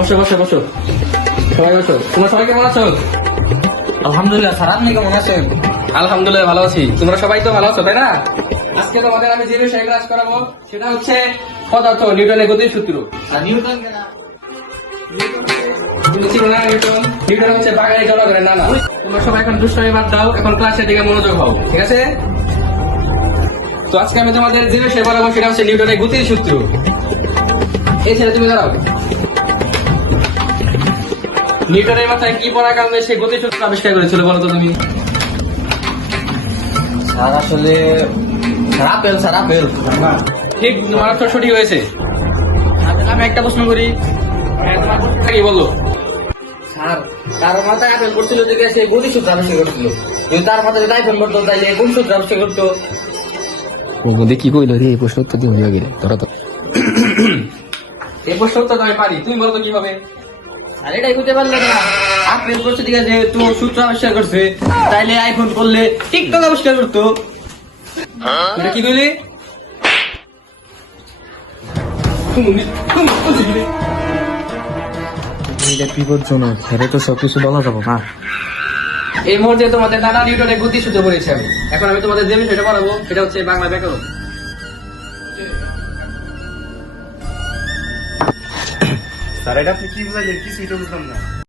বসো বসো বসো। সবাই বসো। তোমরা সবাই কেমন আছো? আলহামদুলিল্লাহ স্যার আপনি কেমন আছেন? আলহামদুলিল্লাহ ভালো আছি। তোমরা সবাই তো ভালো আছো তাই না? আজকে তোমাদের আমি যে বিষয়ে ক্লাস করাবো সেটা হচ্ছে পদার্থ নিউটনের গতির সূত্র। আর নিউটন নিউটন? নিউটন হচ্ছে বাঙালি জনগণের নানা। তোমরা সবাই এখন দুষ্টমি বাদ দাও এখন ক্লাসের দিকে মনোযোগ হও ঠিক আছে? তো আজকে আমি তোমাদের যে বিষয়ে পড়াবো সেটা হচ্ছে নিউটনের গতির সূত্র। এই ছেলে তুমি দাঁড়াও। নিউটনের মাথায় কি পড়ার কারণে সে গতির সূত্র আবিষ্কার করেছিল বলো তো তুমি? স্যার আসলে স্যার আপেল স্যার আপেল। ঠিক তোমার উত্তর সঠিক হয়েছে। আচ্ছা, আমি একটা প্রশ্ন করি। হ্যাঁ তোমার প্রশ্নটা কি বলল স্যার তার মাথায় আপেল পড়ছিল যে সে গতি সূত্র আবিষ্কার করছিল। যদি তার মাথায় যদি আইফোন পড়তো তাইলে কোন সূত্র আবিষ্কার করতো। মধ্যে কি কইল রে এই প্রশ্ন উত্তর দিয়ে হইয়া গেলে ধরো তো। এই প্রশ্ন উত্তর তো আমি পারি। তুমি বলো তো কীভাবে? আর এটাই বুঝতে পারলে না। আপেল সূত্র আবিষ্কার করছে। তাইলে আইফোন করলে টিকটক আবিষ্কার করতো। এটা কি কইলি এটা বিপজ্জনক হেরে তো সবকিছু বলা যাব না? এই মুহূর্তে তোমাদের নানা নিউটনের গতি সূত্র পড়েছি আমি। এখন আমি তোমাদের যে বিষয়টা পড়াবো সেটা হচ্ছে বাংলা ব্যাকরণ। স্যার এটা আপনি কি বুঝাইলেন? কিছুই তো বুঝলাম না।